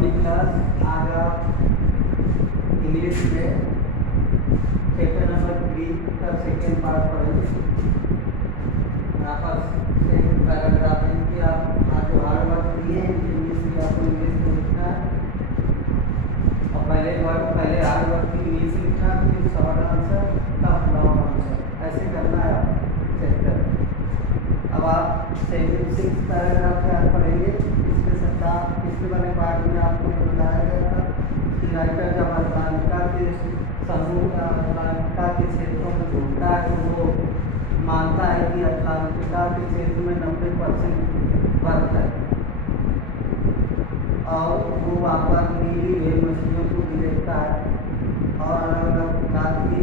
Morning class. आज आप English में चैप्टर नंबर 3 का सेकेंड पार्ट पढ़ेंगे। यहाँ पर सेकेंड पैराग्राफ है कि आप आज जो हार्ड वर्क दिए हैं इंग्लिश की आपको इंग्लिश में लिखना है। और पहले हार्ड वर्क की इंग्लिश लिखना, फिर शॉर्ट आंसर, तब लॉन्ग आंसर, ऐसे करना है चैप्टर। अब आप सिक्स पैराग्राफ से आप पढ़ेंगे। इसके वाले पार्ट में आपको बताया गया था कि राइटर जब अटलांटिका के समूह अटलांटिका के क्षेत्रों में घूमता है तो वो मानता है कि अटलांटिका के क्षेत्र में 90% बर्फ है और वो वहाँ पर नीली रेल मछलियों को भी देखता है और अलग अलग प्रकार की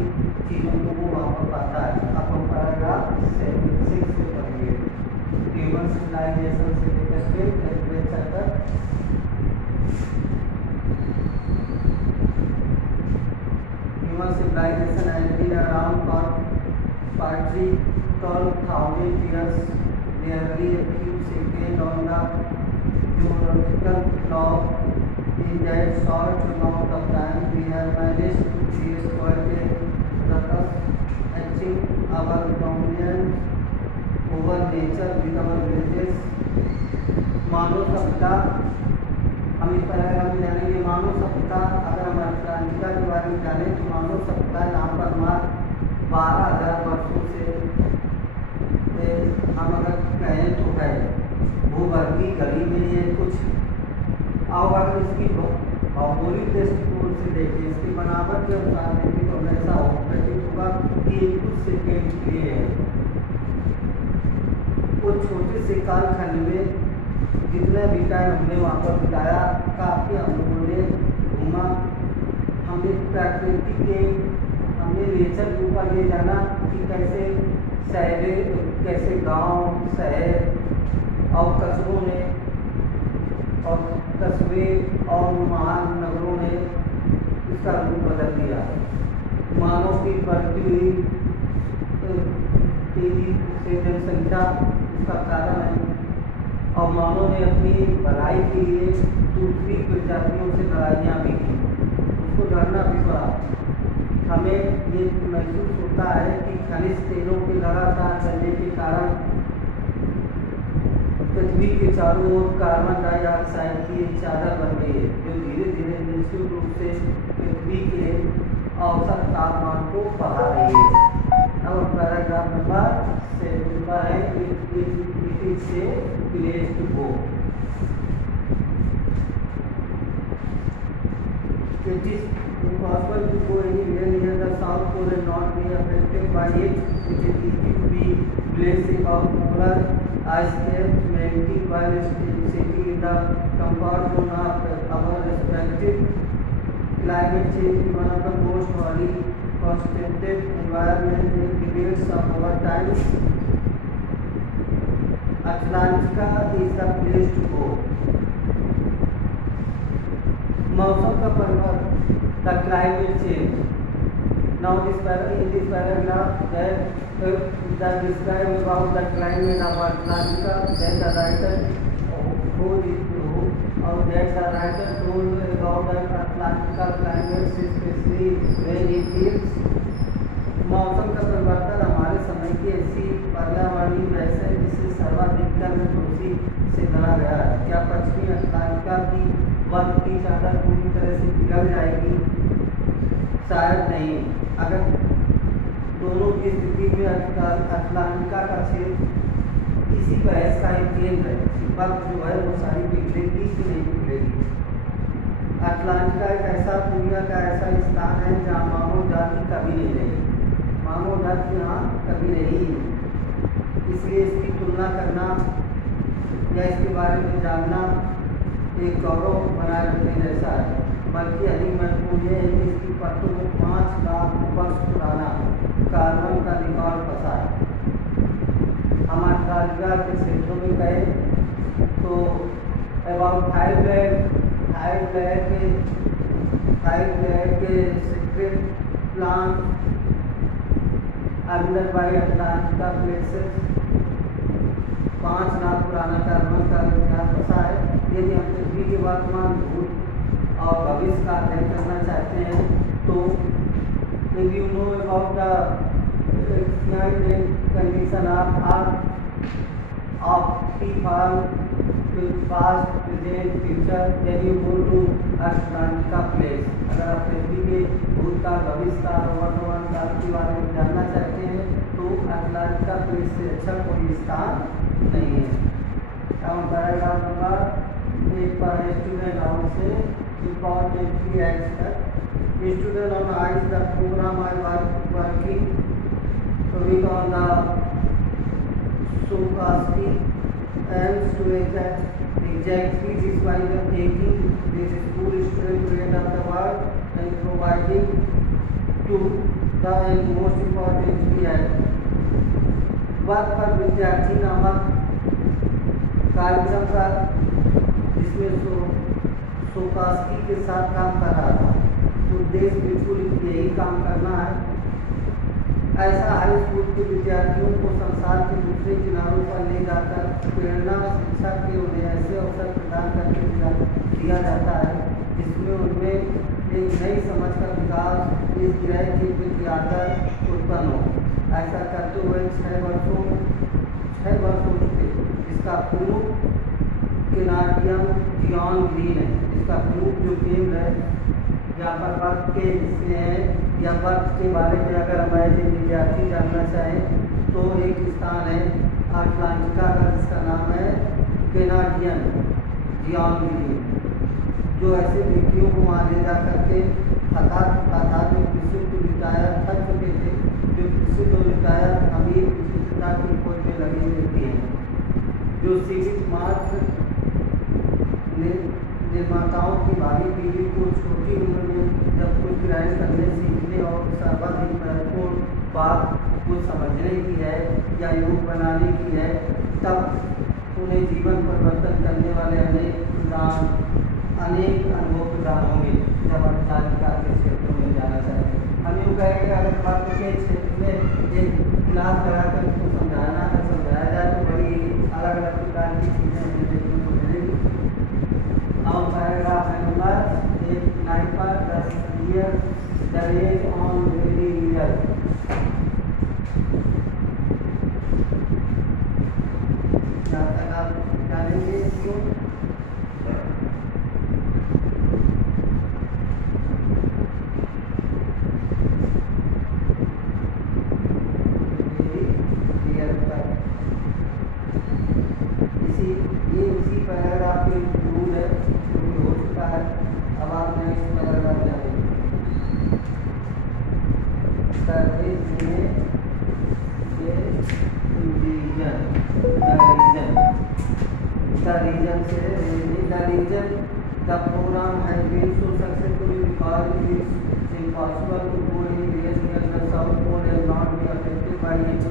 चीज़ों को वो वहाँ पर पाता है। अब हम पैराग्राफ 6 से पढ़ेंगे। ह्यूमन सिविलाइजेशन से लेकर टेम्परेचर तक। Human civilization has been around for 12,000 years, nearly a few seconds on the geological clock. In that short amount of time, we have managed to create quite a ruckus, achieve our dominance over nature with our villages. मानव सभ्यता, हम इस paragraph में जानेंगे। मानव सभ्यता, अगर हम Atlantica के बारे में जाने तो मानव सभ्यता यहाँ पर मात्र 12,000 वर्षों से हम अगर कहें तो है भूवर्गीय गली में ये कुछ। और अगर इसकी भौगोलिक दृष्टिकोण से देखें, इसकी बनावट के अनुसार देखें तो ऐसा प्रतीत होगा कि ये कुछ सेकेंड के लिए है। कुछ छोटे से कालखंड में जितना भी टाइम हमने वहाँ पर बिताया, काफ़ी हम लोगों ने घूमा। हमने प्रकृति के, हमने नेचर के ऊपर ये जाना कि कैसे गांव, शहर और कस्बों ने और कस्बे और महानगरों ने इसका रूप बदल दिया। मानव की बढ़ती हुई तेजी से जनसंख्या इसका कारण है और मानव ने अपनी भलाई के लिए दूसरी प्रजातियों से लड़ाइयाँ भी की, उसको लड़ना भी पड़ा। हमें ये महसूस होता है कि खनिज तेलों के लगातार चलने के कारण पृथ्वी के चारों ओर कार्बन डाइऑक्साइड की एक चादर बन गई है, जो धीरे धीरे निश्चित रूप से पृथ्वी के औसत तापमान को बढ़ा रही है। अब पैराग्राफ नंबर 7 है, it is a place to go. It is impossible to go anywhere near the South Pole and not be affected by it. It is easy to be blessed of polar ice caps melting while sitting in the comfort zone of our respective. Climate change is one of the most highly concentrated environmental debates of our time. Atlantica is the place to go. मौसम का परिवर्तन, the climate change. Now in this paragraph that describe about the climate of Atlantica, then the writer told about the Atlantica climate, especially when it is. मौसम का परिवर्तन हमारे समय की ऐसी पर्यावरणीय बहस है जिससे सर्वाधिक गर्मजोशी से भरा गया है। क्या पश्चिमी अटलांटिका की बर्फ की चादर पूरी तरह से पिघल जाएगी? शायद नहीं। अगर दोनों की स्थिति में अटलांटिका का क्षेत्र इसी बहस का एक केंद्र है कि बर्फ जो है वो सारी पिघलेगी कि नहीं पिघलेगी। अटलांटिका एक ऐसा दुनिया का ऐसा स्थान है जहाँ मानव जाति कभी नहीं रही, मानव जाति यहाँ कभी नहीं। इसलिए इसकी तुलना करना या इसके बारे में जानना एक गौरव बनाए रखने जैसा है। बल्कि अधिक महत्वपूर्ण यह है कि इसकी परतों में 5 लाख वर्ष पुराना कार्बन का रिकॉर्ड फंसा है। हम अटलांटिका के क्षेत्रों में गए तो अबाउट 5 लाख के secret plant under by Atlantica places 5 lakh पुराना कार्बन का इतिहास फंसा है। यदि हम पृथ्वी के वर्तमान और भविष्य का अध्ययन करना चाहते हैं तो if you know about the climate condition of the farm past present future then you go to Atlantica place। अगर आप पृथ्वी के भूतकाल भविष्यकाल और वर्तमान काल के बारे में जानना चाहते हैं तो अटलांटिका प्लेस से अच्छा कोई स्थान नहीं है। पैराग्राफ नंबर 8 पर स्टूडेंट हाउस से importantly expect student on ice the program I working week on the Sukasky aims to exactly this by the taking this school student to rate of the world and providing to the most importantly at work पर विद्यार्थी नामक कार्यक्रम का जिसमें सोकास्की के साथ काम कर रहा था। उद्देश्य बिल्कुल यही काम करना है। ऐसा हाई स्कूल के विद्यार्थियों को संसार के दूसरे किनारों पर ले जाकर प्रेरणा शिक्षा के उन्हें ऐसे अवसर प्रदान करके दिया जाता है जिसमें उनमें एक नई समझ का विकास इस ग्रह के प्रति आदर उत्पन्न हो। ऐसा करते हुए 6 वर्ष हो चुके। इसका प्रमुख केनाडियन जियान ग्रीन है। इसका प्रमुख जो केंद्र है यहाँ पर वर्क के हिस्से हैं या वर्क के बारे में अगर हमारे विद्यार्थी जानना चाहें तो एक स्थान है अटलांटिका का जिसका नाम है केनाडियन जियान ग्रीन, जो ऐसे व्यक्तियों को वहाँ ले जा करके थका था जो किसी को रिटायर थक चुके थे, जो किसी को रिटायर अमीर विचित्रता की खोज में लगी रहती है, जो सीमित मात्र निर्माताओं की भावी पीढ़ी को छोटी उम्र में जब कुछ ग्रहण करने सीखने और सर्वाधिक महत्वपूर्ण बात कुछ समझने की है या योग बनाने की है तब उन्हें जीवन परिवर्तन करने वाले अनेक अनुभव प्रदान होंगे जब अटलांटिका के क्षेत्रों में जाना चाहिए। हम यूँ कहेंगे अगर वर्ग के क्षेत्र में एक क्लास लगाकर उसको समझाया जाए तो बड़ी अलग अलग प्रकार की चीज़ें हमें देखने को मिलेंगी। Now paragraph number 9 पर the age on very real। यहाँ तक आप जानेंगे क्यों? उसी पैराग्राफ के रूल है जो भी हो चुका है। अब आप नेक्स्ट पैराग्राफ जानेंगे। The program has been so successful because it is impossible to go anywhere near the South Pole and not be affected by it.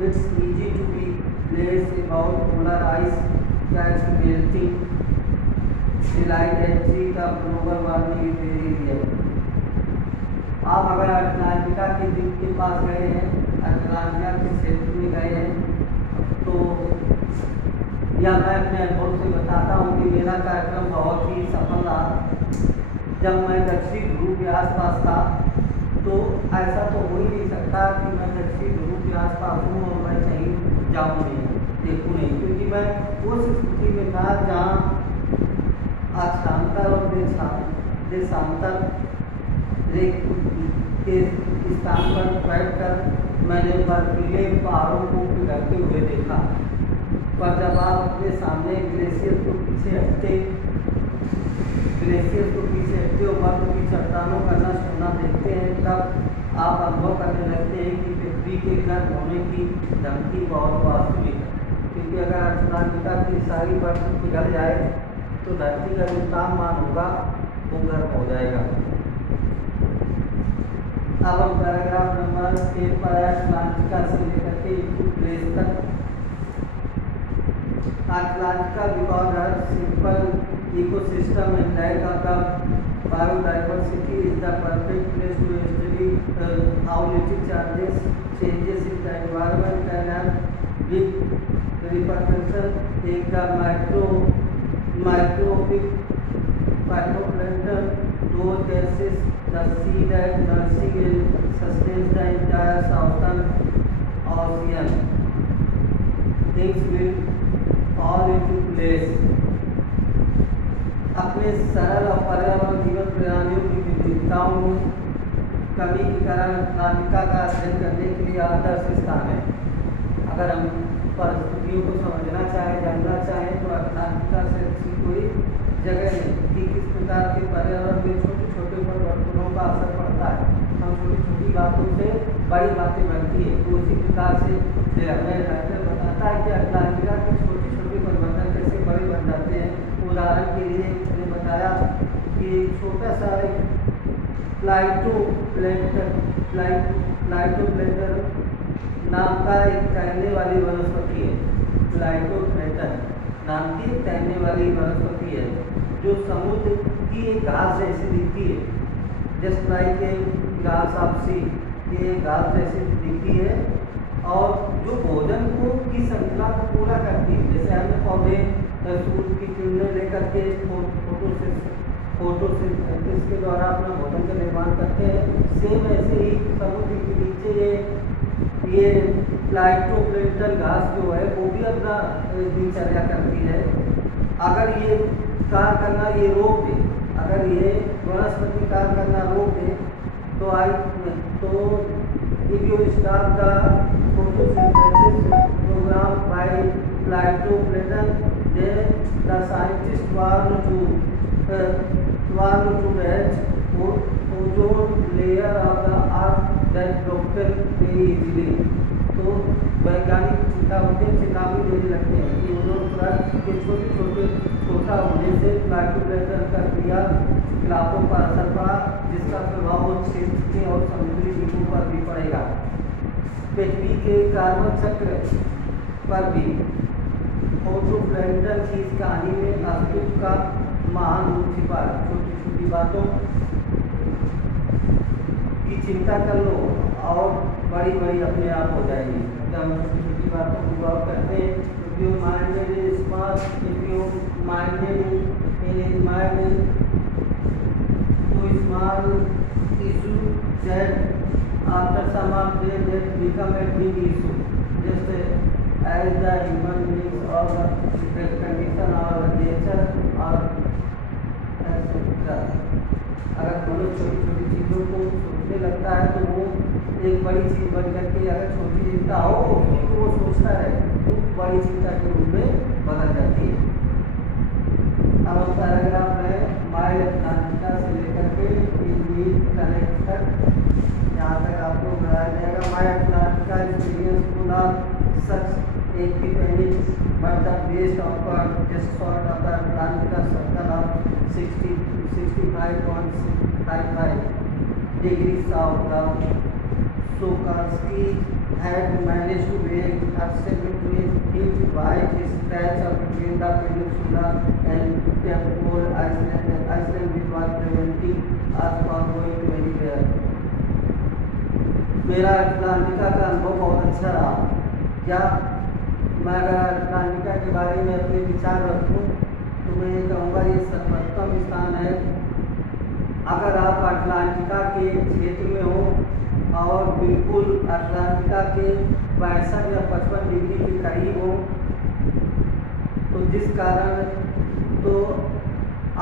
It's easy to be placed about polar ice caps melting. Delight and see the global warming is very real। आप अगर Atlantica के द्वीप के पास गए हैं, Atlantica के क्षेत्र में गए हैं तो या मैं अपने अनुभव से बताता हूँ कि मेरा कार्यक्रम बहुत ही सफल रहा। जब मैं दक्षिण ध्रुव के आसपास था तो ऐसा तो हो ही नहीं सकता कि मैं दक्षिण ध्रुव के आसपास हूँ और मैं कहीं जाऊँ नहीं, देखूँ नहीं, क्योंकि मैं उस स्थिति में था जहाँ अक्षांतर और देशांतर के स्थान पर बैठकर मैंने बर्फीले पहाड़ों को पिघलते हुए देखा। पर जब आप अपने सामने ग्लेशियर को पीछे हटते और बर्फ की चट्टानों का नष्ट होना देखते हैं तब आप अनुभव करने लगते हैं कि पृथ्वी के गर्म होने की धमकी बहुत वास्तविक है। क्योंकि अगर अटलांटिका की सारी बर्फ पिघल जाए तो धरती का जो तापमान होगा वो गर्म हो जाएगा। अब हम पैराग्राफ नंबर 1 पर अटलांटिका से लेकर के प्लेस तक। Atlantica because her simple ecosystem and lack of the biodiversity is the perfect place to study how little changes in the environment can have big repercussions. Take the microscopic phytoplankton, those gases, the sea that nourishing and sustains the entire southern ocean. Things will fall into place. अपने सरल और पर्यावरण जीवन प्रणालियों की विविधताओं में कमी के कारण अटलांटिका का अध्ययन करने के लिए आदर्श स्थान है। अगर हम परिस्थितियों को समझना चाहें, जानना चाहें तो अटलांटिका से अच्छी कोई जगह नहीं कि किस प्रकार के पर्यावरण में छोटे छोटे परिवर्तनों का असर पड़ता है। हम छोटी छोटी बातों से बड़ी बातें बनती है, तो उसी प्रकार से राइटर बताता है कि अटलांटिका के छोटे छोटे परिवर्तन कैसे बड़े बन जाते हैं। उदाहरण के लिए मैंने बताया कि छोटा सा प्लाइटोप्लैंटन नाम का एक तैरने वाली वनस्पति है। प्लाइटोप्लैंटन नाम की तैरने वाली वनस्पति है जो समुद्र की एक घास जैसी दिखती है। जस्ट लाइक ए घास ऑफ सी, ये घास जैसी दिखती है और जो भोजन को की श्रृंखला को पूरा करती है। जैसे हमने पौधे सूर्य की किरणें लेकर के फोटोसिंथेसिस के द्वारा अपना भोजन का निर्माण करते हैं, सेम ऐसे ही समुद्र के नीचे ये प्लाइटोप्लैंटन घास जो है वो भी अपना दिनचर्या करती है। अगर ये कार्य करना ये रोक दे, अगर ये वनस्पति कार्य करना रोक दे तो if you start the photosynthesis program by phytoplankton, then the scientists want to match ozone layer of the earth that broken very easily. तो वैज्ञानिक चेतावनी देने लगते हैं कि ओजोन परत के छोटा होने से प्लाइटोप्लैंटन का क्रिया इलाकों पर असर पड़ा, जिसका प्रभाव उस क्षेत्र के और समुद्री जीवों पर भी पड़ेगा। पृथ्वी के कार्बन चक्र पर भी फोटोप्लैंटन की इस कहानी में अस्तित्व का महान रूप छिपा है। छोटी छोटी बातों की चिंता कर लो और बड़ी बड़ी अपने आप हो जाएगी। जब हम छोटी छोटी बातों को गौर करते हैं, if you minded is smart, if you minded is minded to small issue that after some of them that become a big issue, just as the human beings or the condition or nature or etc. अगर मनुष्य छोटी छोटी चीज़ों को सोचने लगता है तो वो एक बड़ी चीज़ बन करके, अगर छोटी चिंता हो तो वो सोचता है तो बड़ी चिंता के रूप में बदल जाती है। अब हम पैराग्राफ में माय अटलांटिका से लेकर के इंडियन कनेक्ट तक यहाँ तक आपको बताया जाएगा। My Atlantica experience could not such independence but the best of just short of the Atlantica circle of 65.55 degrees of the Sokolsky had managed to make herself between his white stretch of between the peninsula and Cape Iceland, which was preventing us from going to anywhere. मेरा Atlantica का अनुभव बहुत अच्छा रहा। क्या मैं अगर Atlantica के बारे में अपने विचार रखूं तो मैं ये कहूँगा ये सर्वोत्तम स्थान है। अगर आप अटलांटिका के क्षेत्र में हो और बिल्कुल अटलांटिका के 62 या 55 डिग्री के करीब हो तो जिस कारण तो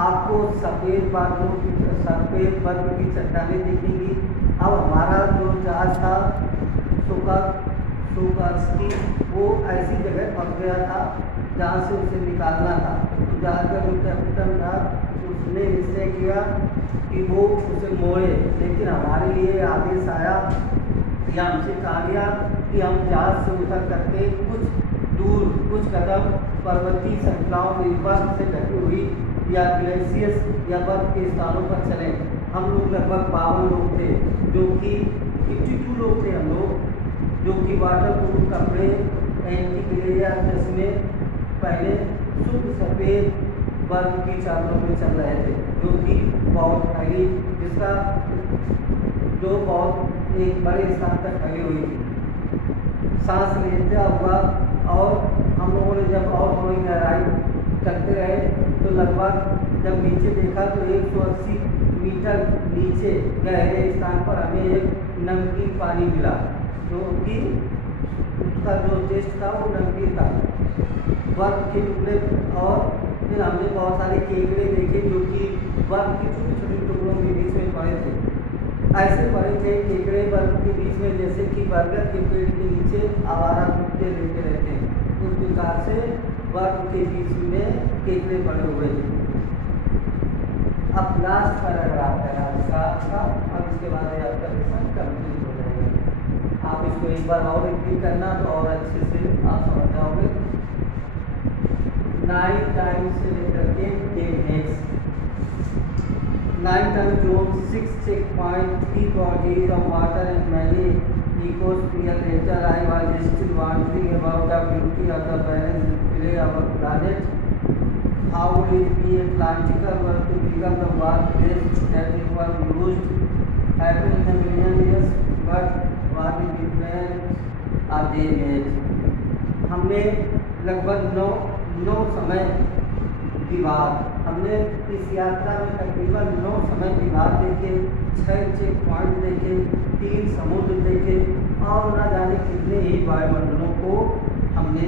आपको सफ़ेद बर्फ की चट्टानें दिखेंगी। अब हमारा जो जहाज था सोकोल्स्की वो ऐसी जगह फंस गया था जहाँ से उसे निकालना था। तो जहाज का जो कैप्टन था उसने निश्चय किया कि वो उसे मोड़े, लेकिन हमारे लिए आदेश आया या हमसे कहा गया कि हम जहाज से उतर करके कुछ कदम पर्वतीय श्रृंखलाओं में बर्फ से ढकी हुई या ग्लेशियर्स या बर्फ के स्थानों पर चले। हम लोग लगभग 52 लोग थे, जो कि 52 लोग थे हम लोग, जो कि वाटर प्रूफ कपड़े एंटी ग्लेशियर चश्में पहले शुद्ध सफ़ेद बर्फ की चादरों में चल रहे थे, जो कि बहुत फैली जो बहुत एक बड़े स्तर तक फैली हुई थी। सांस लेता हुआ और हम लोगों ने जब और थोड़ी गहराई चलते रहे तो लगभग जब नीचे देखा तो 180 मीटर नीचे गहरे स्थान पर हमें एक नमकीन पानी मिला, जो कि उसका जो टेस्ट था वो नमकीन था, बर्फ के टुकड़े। और फिर हमने बहुत सारे केकड़े देखे जो कि बर्फ के छोटे छोटे टुकड़ों के बीच में पड़े थे। ऐसे पड़े थे केकड़े बर्फ के बीच में, जैसे कि बरगद के पेड़ के नीचे आवारा कुत्ते लेटे रहते हैं, उस प्रकार से बर्फ के बीच में केकड़े पड़े हुए थे। अब लास्ट पैराग्राफ है आपका, अब इसके बाद आपका लेसन कंप्लीट हो जाएगा। आप इसको एक बार और रिपीट करना तो और अच्छे से आप समझ जाओगे। 9 टाइम्स से लेकर के 10 next 9 ton zone, 6 checkpoint, 3 bodies of water and many ecosphere. Later I was still wondering about the beauty of the balance display of our planet. How would it be if Atlantica were to become the vast place that it was used happen in a million years? But what is different are they made? हमने लगभग 9 समय विभाग, हमने इस यात्रा में तकरीबन 9 समय विभाग देखे, 6 चेक पॉइंट देखे, 3 समुद्र देखे और न जाने कितने ही वायुमंडलों को हमने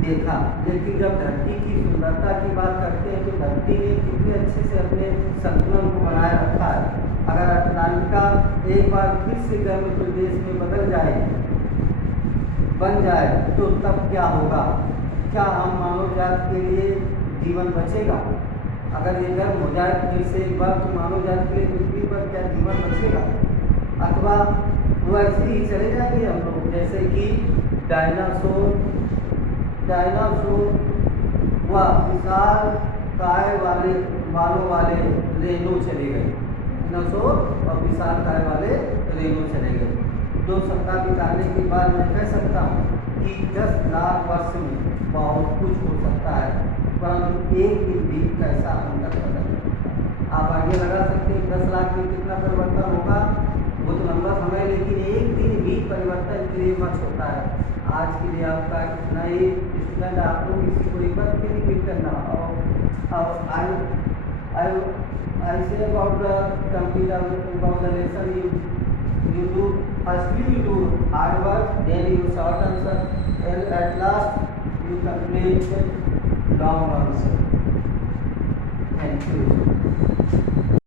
देखा। लेकिन जब धरती की सुंदरता की बात करते हैं तो धरती ने कितने अच्छे से अपने संतुलन को बनाए रखा है। अगर अटलांटिका एक बार फिर से गर्म प्रदेश में बन जाए तो तब क्या होगा? क्या हम मानव जाति के लिए जीवन बचेगा? अगर ये गर्म हो जाए फिर से एक बार तो मानव जाति के लिए पृथ्वी पर क्या जीवन बचेगा? अथवा वो ऐसे ही चले जाएंगे हम लोग, जैसे कि डायनासोर व विशाल काय वाले बालों वाले रेनू चले गए। डायनासोर और विशाल काय वाले रेनू चले गए। 2 सप्ताह बिताने के बाद मैं कह सकता हूँ कि 10 लाख वर्ष में बहुत कुछ हो सकता है, परंतु एक दिन भी कैसा अंतर बदल। आप आगे लगा सकते हैं 10 लाख में कितना परिवर्तन होगा, वो तो लंबा समय, लेकिन एक दिन भी परिवर्तन के लिए मत होता है। आज के लिए आपका इतना ही। स्टूडेंट आप लोग इसी को एक बार फिर रिपीट करना। और I say about the computer, about the lesson you do. Firstly you do hard work, then you short answer, and at last you complete long answer. Thank you.